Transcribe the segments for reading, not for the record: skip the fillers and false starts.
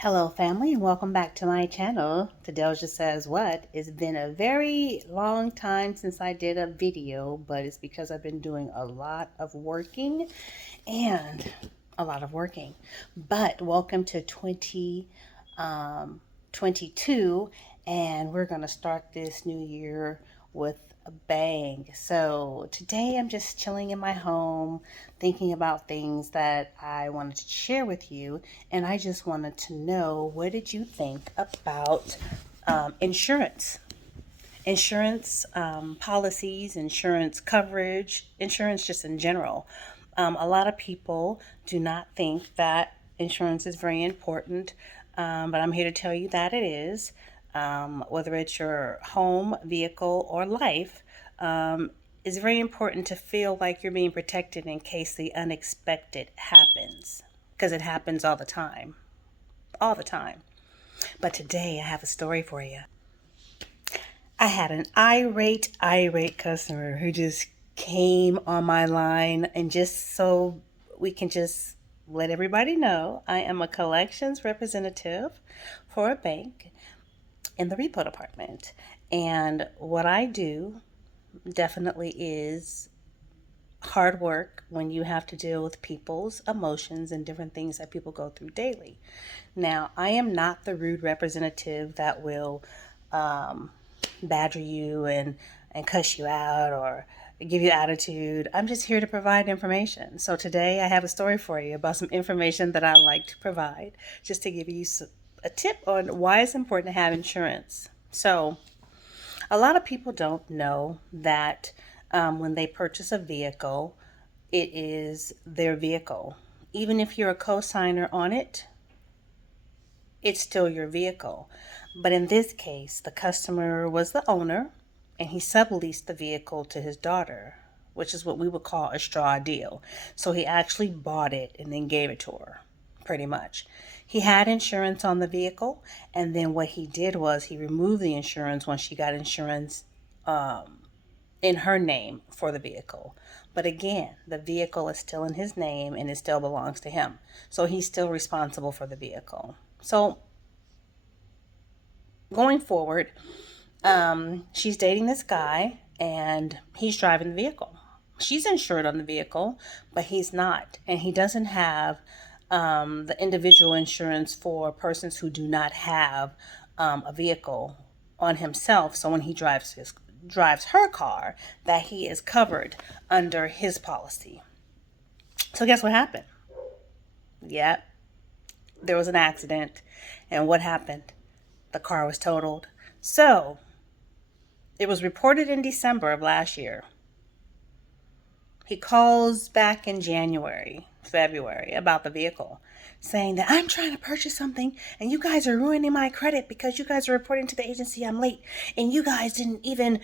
Hello, family, and welcome back to my channel. To Delja Says What. It's been a very long time since I did a video, but it's because I've been doing a lot of working and a lot of working. But welcome to 2022, and we're going to start this new year with a bang. So today I'm just chilling in my home, thinking about things that I wanted to share with you, and I just wanted to know, what did you think about insurance? Policies, insurance coverage, insurance just in general. A lot of people do not think that insurance is very important, but I'm here to tell you that it is. Whether it's your home, vehicle, or life, it's very important to feel like you're being protected in case the unexpected happens, because it happens all the time. All the time. But today I have a story for you. I had an irate customer who just came on my line, and just so we can just let everybody know, I am a collections representative for a bank in the repo department. And what I do definitely is hard work when you have to deal with people's emotions and different things that people go through daily. Now, I am not the rude representative that will badger you and cuss you out or give you attitude. I'm just here to provide information. So today I have a story for you about some information that I like to provide, just to give you a tip on why it's important to have insurance. So a lot of people don't know that when they purchase a vehicle, it is their vehicle. Even if you're a co-signer on it, it's still your vehicle. But in this case, the customer was the owner, and he subleased the vehicle to his daughter, which is what we would call a straw deal. So he actually bought it and then gave it to her, pretty much. He had insurance on the vehicle, and then what he did was he removed the insurance when she got insurance in her name for the vehicle. But again, the vehicle is still in his name and it still belongs to him. So he's still responsible for the vehicle. So going forward, she's dating this guy and he's driving the vehicle. She's insured on the vehicle, but he's not. And he doesn't have the individual insurance for persons who do not have a vehicle on himself. So when he drives her car, that he is covered under his policy. So guess what happened? Yep, there was an accident. And what happened? The car was totaled. So it was reported in December of last year. He calls back in February about the vehicle, saying that I'm trying to purchase something and you guys are ruining my credit because you guys are reporting to the agency I'm late, and you guys didn't even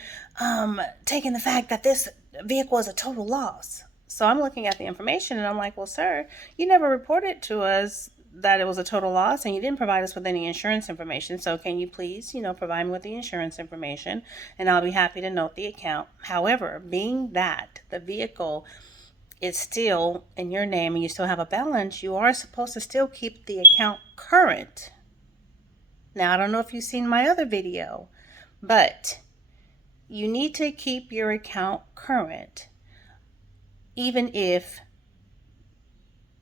take in the fact that this vehicle is a total loss. So I'm looking at the information and I'm like, well, sir, you never reported to us that it was a total loss, and you didn't provide us with any insurance information. So can you please, provide me with the insurance information, and I'll be happy to note the account. However, being that the vehicle is still in your name and you still have a balance, you are supposed to still keep the account current. Now, I don't know if you've seen my other video, but you need to keep your account current even if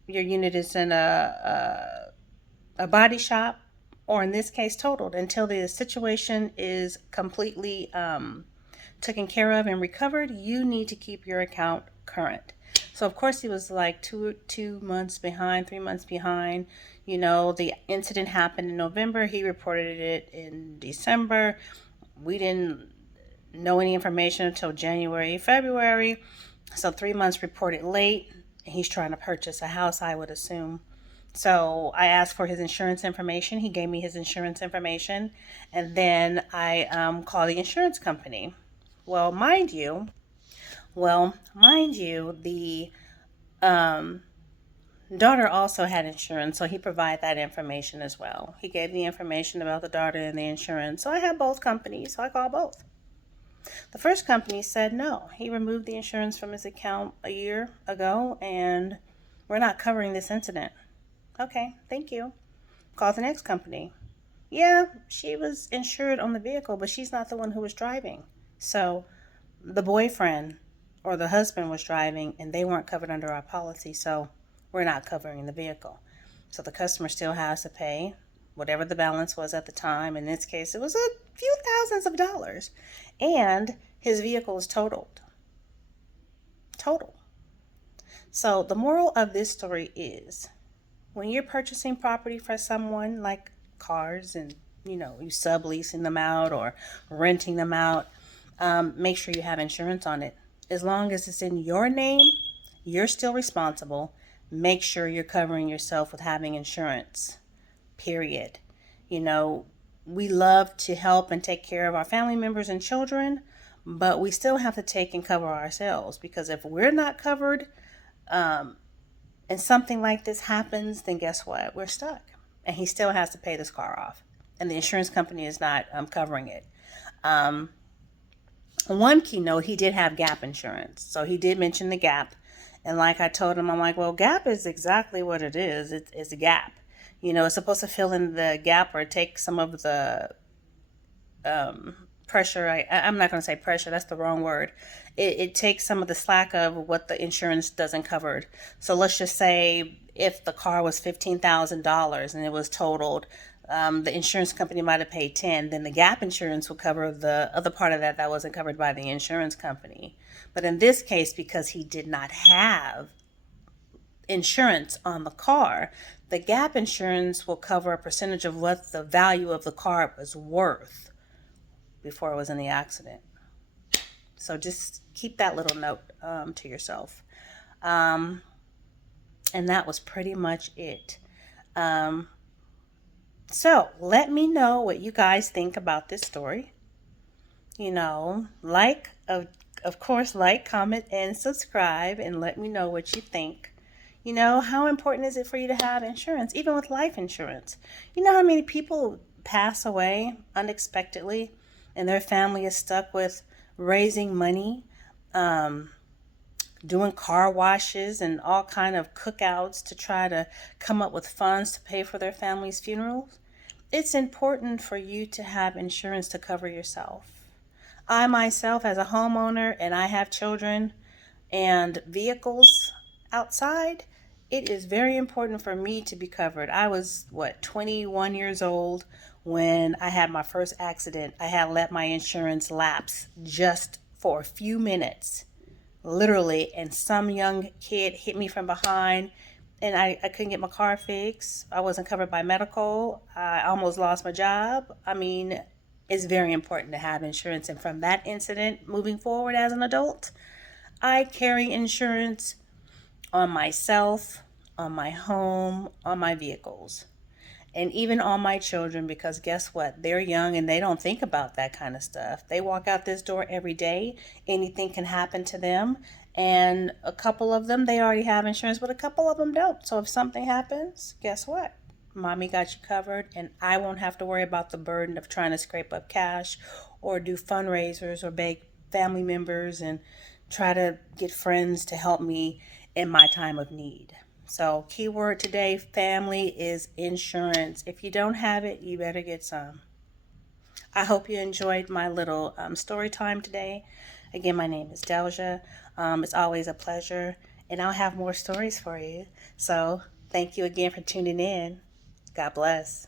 your unit is in a body shop, or in this case totaled, until the situation is completely taken care of and recovered. You need to keep your account current. So of course he was like 2 months behind, 3 months behind. The incident happened in November. He reported it in December. We didn't know any information until January, February. So 3 months reported late. He's trying to purchase a house, I would assume. So I asked for his insurance information. He gave me his insurance information. And then I called the insurance company. Well, mind you, the daughter also had insurance, so he provided that information as well. He gave the information about the daughter and the insurance. So I had both companies, so I called both. The first company said no. He removed the insurance from his account a year ago, and we're not covering this incident. Okay, thank you. Call the next company. Yeah, she was insured on the vehicle, but she's not the one who was driving. So the boyfriend or the husband was driving and they weren't covered under our policy, so we're not covering the vehicle. So the customer still has to pay whatever the balance was at the time. In this case, it was a few thousands of dollars. And his vehicle is totaled. Total. So the moral of this story is when you're purchasing property for someone, like cars, and you subleasing them out or renting them out, make sure you have insurance on it. As long as it's in your name, you're still responsible. Make sure you're covering yourself with having insurance. Period. You know, we love to help and take care of our family members and children, but we still have to take and cover ourselves, because if we're not covered, and something like this happens, then guess what? We're stuck. And he still has to pay this car off. And the insurance company is not covering it. One key note, he did have gap insurance. So he did mention the gap. And like I told him, I'm like, well, gap is exactly what it is. It's a gap. It's supposed to fill in the gap or take some of the pressure. I'm not going to say pressure. That's the wrong word. It takes some of the slack of what the insurance doesn't cover. So let's just say if the car was $15,000 and it was totaled, the insurance company might have paid 10. Then the gap insurance will cover the other part of that wasn't covered by the insurance company. But in this case, because he did not have insurance on the car, the gap insurance will cover a percentage of what the value of the car was worth before it was in the accident. So just keep that little note to yourself. And that was pretty much it. So let me know what you guys think about this story. Of course, like, comment, and subscribe, and let me know what you think. How important is it for you to have insurance, even with life insurance? You know how many people pass away unexpectedly and their family is stuck with raising money, doing car washes and all kind of cookouts to try to come up with funds to pay for their family's funerals? It's important for you to have insurance to cover yourself. I myself, as a homeowner, and I have children and vehicles outside, it is very important for me to be covered. I was, 21 years old when I had my first accident. I had let my insurance lapse just for a few minutes, literally, and some young kid hit me from behind, and I couldn't get my car fixed. I wasn't covered by medical. I almost lost my job. I mean, it's very important to have insurance. And from that incident, moving forward as an adult, I carry insurance on myself, on my home, on my vehicles, and even on my children, because guess what? They're young and they don't think about that kind of stuff. They walk out this door every day. Anything can happen to them. And a couple of them, they already have insurance, but a couple of them don't. So if something happens, guess what? Mommy got you covered, and I won't have to worry about the burden of trying to scrape up cash or do fundraisers or beg family members and try to get friends to help me in my time of need. So keyword today, family, is insurance. If you don't have it, you better get some. I hope you enjoyed my little story time today. Again, my name is Delja. It's always a pleasure, and I'll have more stories for you. So thank you again for tuning in. God bless.